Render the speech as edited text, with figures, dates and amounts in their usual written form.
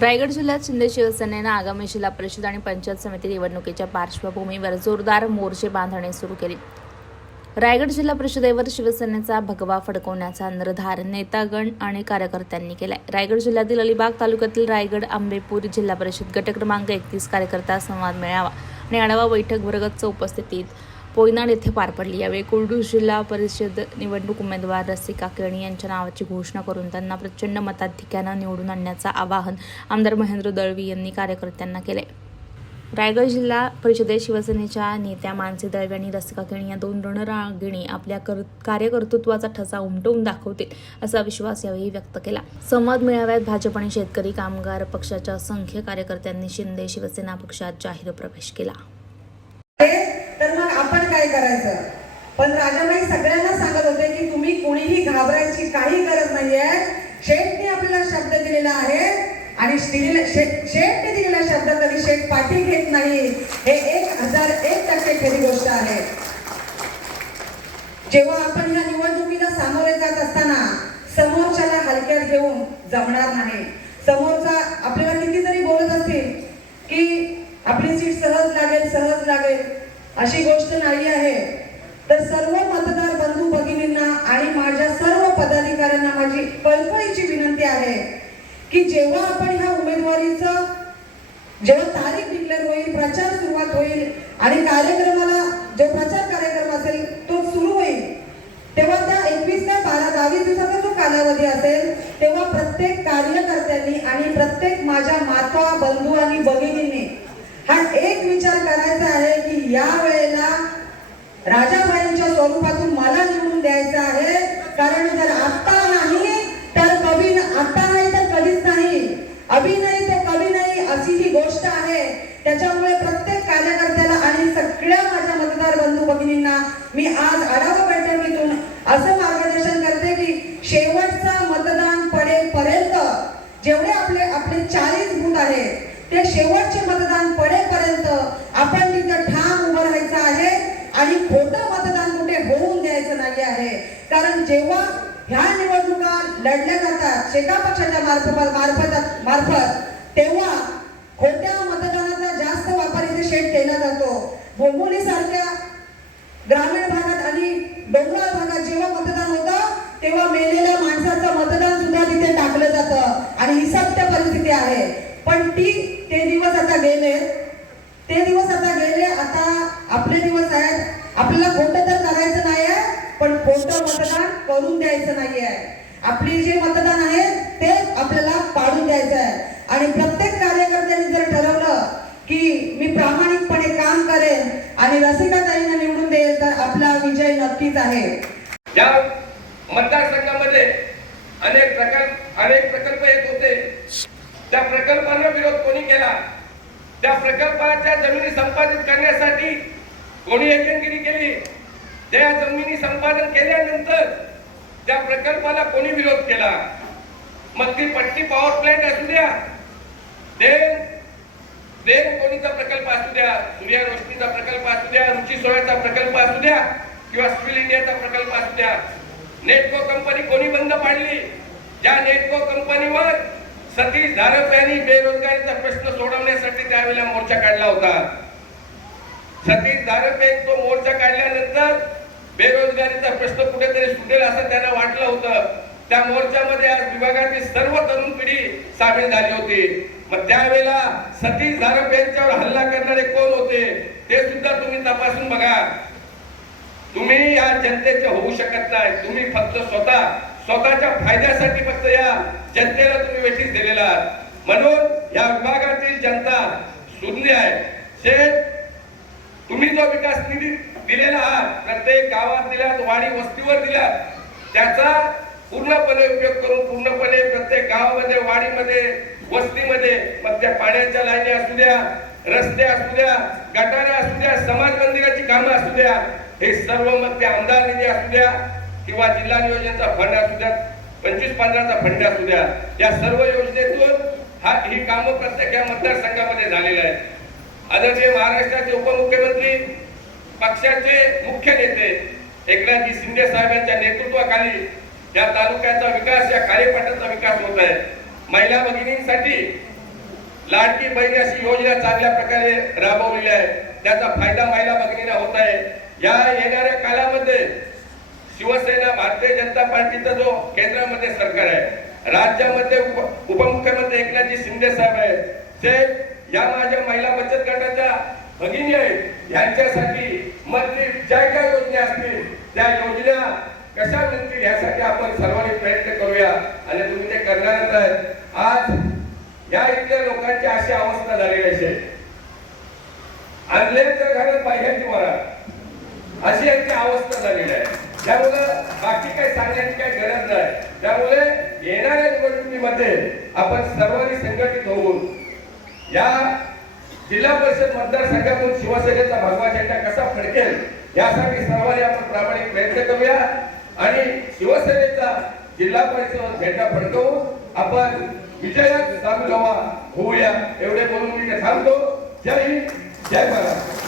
रायगड जिल्ह्यात शिंदे शिवसेनेनं आगामी जिल्हा परिषद आणि पंचायत समिती निवडणुकीच्या पार्श्वभूमीवर जोरदार मोर्चे बांधणी सुरू केली। रायगड जिल्हा परिषदेवर शिवसेनेचा भगवा फडकवण्याचा निर्धार नेतागण आणि कार्यकर्त्यांनी केलाय। रायगड जिल्ह्यातील अलिबाग तालुक्यातील रायगड आंबेपूर जिल्हा परिषद गट क्रमांक 31 कार्यकर्ता संवाद मेळावा आणि आढावा बैठक भरगच्च उपस्थितीत पोयनाड येथे पार पडली। यावेळी कुर्डू जिल्हा परिषद निवडणूक उमेदवार रसिका केणी यांच्या नावाची घोषणा करून त्यांना प्रचंड मताधिक्याने निवडून आणण्याचं आवाहन आमदार महेंद्र दळवी यांनी कार्यकर्त्यांना केले। रायगड जिल्हा परिषदेत शिवसेनेच्या नेत्या मानसी दळवी आणि रसिका केणी या दोन रणरागिणी आपल्या कार्यकर्तृत्वाचा ठसा उमटवून दाखवतील असा विश्वास यावेळी व्यक्त केला। संवाद मेळाव्यात भाजप आणि शेतकरी कामगार पक्षाच्या असंख्य कार्यकर्त्यांनी शिंदे शिवसेना पक्षात जाहीर प्रवेश केला। तर मग आपण काय करायचं? पण राजाबाई सगळ्यांना सांगत होते की तुम्ही कोणीही घाबरायची काही गरज नाहीये। शेठने आपल्याला शब्द दिलेला आहे आणि शेठने दिलेला शब्द कधी शेठ पाठी घेत नाही, हे 1001% खरी गोष्ट आहे। जेव्हा आपण या निवडणुकीला सामोरे जात असताना समोरच्याला हलक्यात घेऊन जमणार नाही। समोरचा आपल्याला किती जरी बोलत असतील की आपली सीट सहज लागेल अशी गोष्ट नाही आहे। तर सर्व मतदार बंधू भगिनींना आणि माझ्या सर्व पदाधिकाऱ्यांना माझी कळकळीची विनंती आहे की जेव्हा आपण ह्या उमेदवारीचं जेव्हा तारीख डिक्लेअर होईल, प्रचार सुरुवात होईल आणि कार्यक्रमाला जो प्रचार कार्यक्रम असेल तो सुरू होईल, तेव्हा त्या 21 ते 22 दिवसाचा जो कालावधी असेल तेव्हा प्रत्येक कार्यकर्त्यांनी आणि प्रत्येक माझ्या माता बंधू आणि भगिनींनी हा एक विचार करायचा आहे की या वेळेला राजाबाईंच्या स्वरूपातून मला निवडून द्यायचं आहे। कारण जर आता नाही तर कधीच नाही, अभी नाही तो कभी नाही अशी ही गोष्ट आहे। त्याच्यामुळे प्रत्येक कार्यकर्त्याला आणि सगळ्या माझ्या मतदार बंधू भगिनींना मी आज आढावा बैठकीतून असं मार्गदर्शन करते की शेवटचं मतदान पडेपर्यंत जेवढे आपले 40 बूथ आहेत ते शेवटचे मतदान पडेपर्यंत आपण तिथं ठाम उभं राहायचं आहे आणि खोटं मतदान कुठे होऊन द्यायचं नाही आहे। कारण जेव्हा ह्या निवडणुका लढल्या जातात शेका पक्षाच्या मार्फत तेव्हा खोट्या मतदानाचा जास्त वापर इथे शेठ केला जातो। भोंबोली सारख्या ग्रामीण भागात आणि डोंगराळ भागात जेव्हा मतदान होतं तेव्हा मेलेल्या माणसाचं मतदान सुद्धा तिथे टाकलं जातं आणि ही सत्य परिस्थिती आहे। पण ते दिवस आता गेले, आता आपले दिवस आहेत। आपल्याला खोटं तर करायचं नाहीये पण खोटं मतदान करून द्यायचं नाहीये। आपली जे मतदान आहे ते आपल्याला पाडून द्यायचं आहे आणि प्रत्येक कार्यकर्त्यांनी जर ठरवलं की मी प्रामाणिकपणे काम करेन आणि रसिकाताईंना निवडून देईल तर आपला विजय नक्कीच आहे। या मतदारसंघामध्ये अनेक प्रकल्प येत होते। त्या प्रकल्पांना विरोध कोणी केला? त्या प्रकल्पाच्या जमिनी संपादित करण्यासाठी कोणी एजंटगिरी केली? त्या जमिनी संपादन केल्यानंतर त्या प्रकल्पाला कोणी विरोध केला? मग ती पट्टी पॉवर प्लांट असू द्या, देव कोणीचा प्रकल्प असू द्या, सूर्य रोशनीचा प्रकल्प असू द्या, रुची सोयाचा प्रकल्प असू द्या किंवा स्टील इंडियाचा प्रकल्प असू द्या, नेटको कंपनी कोणी बंद पाडली? ज्या नेटको कंपनीवर सतीश धारप यांनी बेरोजगारीचा प्रश्न सोडवण्यासाठी त्यावेळेला मोर्चा काढला होता। सतीश धारप यांनी तो मोर्चा काढल्यानंतर बेरोजगारीचा प्रश्न कुठेतरी सुटेल असं त्यांना वाटलं होतं। त्या मोर्चामध्ये आज विभागातील सर्व तरुण पिढी सामील झाली होती। मग त्यावेळेला सतीश धारप यांच्यावर हल्ला करणारे कोण होते ते सुद्धा तुम्ही तपासून बघा। तुम्ही या जनतेचे होऊ शकत नाही। तुम्ही फक्त स्वतःच्या फायद्यासाठी फक्त या जनतेला तुम्ही वेठीस दिलेला आहात। म्हणून या विभागातील जनता सुज्ञ आहे। शेठ, तुम्ही जो विकास निधी दिलेला आहात, प्रत्येक गावात दिलात, वाडी वस्तीवर दिलात, त्याचा पूर्णपणे उपयोग करून पूर्णपणे प्रत्येक गावामध्ये, वाडीमध्ये, वस्तीमध्ये मग त्या पाण्याच्या लाईनी असू द्या, रस्ते असू द्या, गटारे असू द्या, समाज मंदिराची कामं असू द्या, हे सर्व मग ते आमदार निधी असू द्या किंवा जिल्हा नियोजनाचा फंड असू द्या, 25-15चा फंड असू द्या, या सर्व योजनेतून ही कामं प्रत्येक या मतदारसंघामध्ये झालेलं आहे। आदरणीय महाराष्ट्राचे उपमुख्यमंत्री, पक्षाचे मुख्य नेते एकनाथजी शिंदे साहेबांच्या नेतृत्वाखाली या तालुक्याचा विकास, या कार्यपठाचा विकास होत आहे। महिला भगिनींसाठी लाडकी बहीण अशी योजना चांगल्या प्रकारे राबवलेली आहे, त्याचा फायदा महिला भगिनींना होत आहे. या येणाऱ्या काळामध्ये शिवसेना भारतीय जनता पार्टीचा जो केंद्रामध्ये सरकार आहे, राज्यामध्ये उपमुख्यमंत्री एकनाथजी शिंदे साहेब आहेत, ते या माझ्या महिला बचत गटाच्या भगिनी आहेत, यांच्यासाठी मंत्री ज्या ज्या योजना असतील त्या योजना कशा मिळतील यासाठी आपण सर्वांनी प्रयत्न करूया आणि तुम्ही ते करणारच आहेत. आज या इथल्या लोकांची अशी अवस्था झालेली आहे, आणल्याचं घरात पाहिल्याची वरा अशी यांची अवस्था झालेली आहे. त्यामुळे बाकी काही सांगण्याची काही गरज नाही. त्यामुळे येणाऱ्या निवडणुकीमध्ये आपण सर्वांनी संघटित होऊन या जिल्हा परिषद मतदारसंघातून शिवसेनेचा भगवा झेंडा कसा फडकेल यासाठी सर्वांनी आपण प्रामाणिक प्रयत्न करूया आणि शिवसेनेचा जिल्हा परिषद झेंडा फडकवून आपण विजयात सामील होऊया. एवढे बोलून मी थांबतो. जय हिंद, जय महाराष्ट्र.